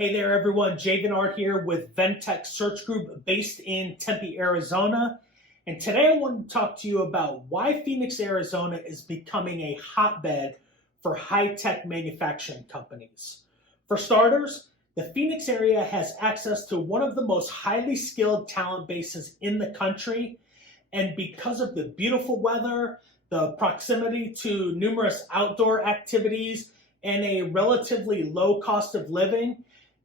Hey there, everyone. Veniard here with Ventech Search Group based in Tempe, Arizona. And today I want to talk to you about why Phoenix, Arizona is becoming a hotbed for high-tech manufacturing companies. For starters, the Phoenix area has access to one of the most highly skilled talent bases in the country. And because of the beautiful weather, the proximity to numerous outdoor activities, and a relatively low cost of living,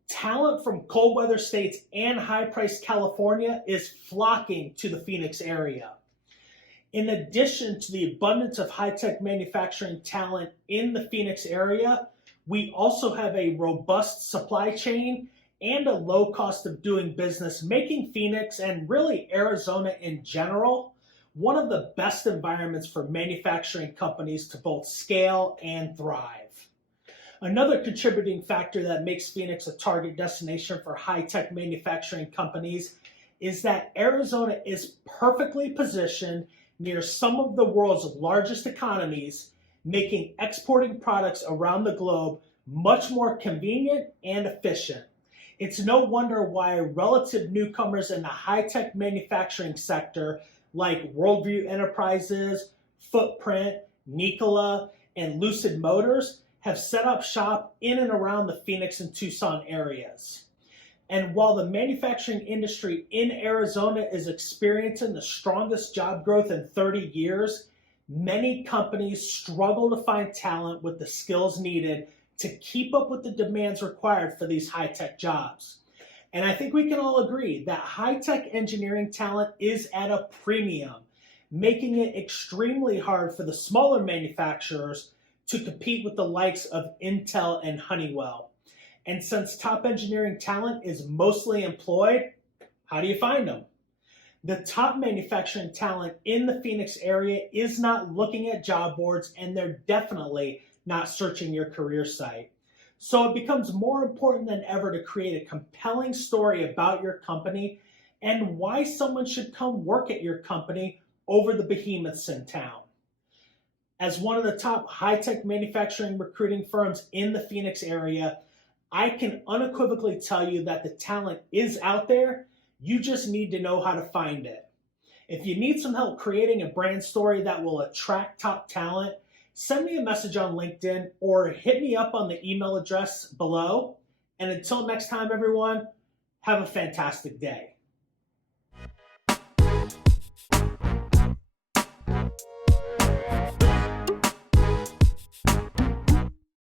talent from cold weather states and high-priced California is flocking to the Phoenix area. In addition to the abundance of high-tech manufacturing talent in the Phoenix area, we also have a robust supply chain and a low cost of doing business, making Phoenix and really Arizona in general one of the best environments for manufacturing companies to both scale and thrive. Another contributing factor that makes Phoenix a target destination for high-tech manufacturing companies is that Arizona is perfectly positioned near some of the world's largest economies, making exporting products around the globe much more convenient and efficient. It's no wonder why relative newcomers in the high-tech manufacturing sector like Worldview Enterprises, Footprint, Nikola, and Lucid Motors have set up shop in and around the Phoenix and Tucson areas. And while the manufacturing industry in Arizona is experiencing the strongest job growth in 30 years, many companies struggle to find talent with the skills needed to keep up with the demands required for these high-tech jobs. And I think we can all agree that high-tech engineering talent is at a premium, making it extremely hard for the smaller manufacturers to compete with the likes of Intel and Honeywell. And since top engineering talent is mostly employed, how do you find them? The top manufacturing talent in the Phoenix area is not looking at job boards, and they're definitely not searching your career site. So it becomes more important than ever to create a compelling story about your company and why someone should come work at your company over the behemoths in town. As one of the top high-tech manufacturing recruiting firms in the Phoenix area, I can unequivocally tell you that the talent is out there. You just need to know how to find it. If you need some help creating a brand story that will attract top talent, send me a message on LinkedIn or hit me up on the email address below. And until next time, everyone, have a fantastic day.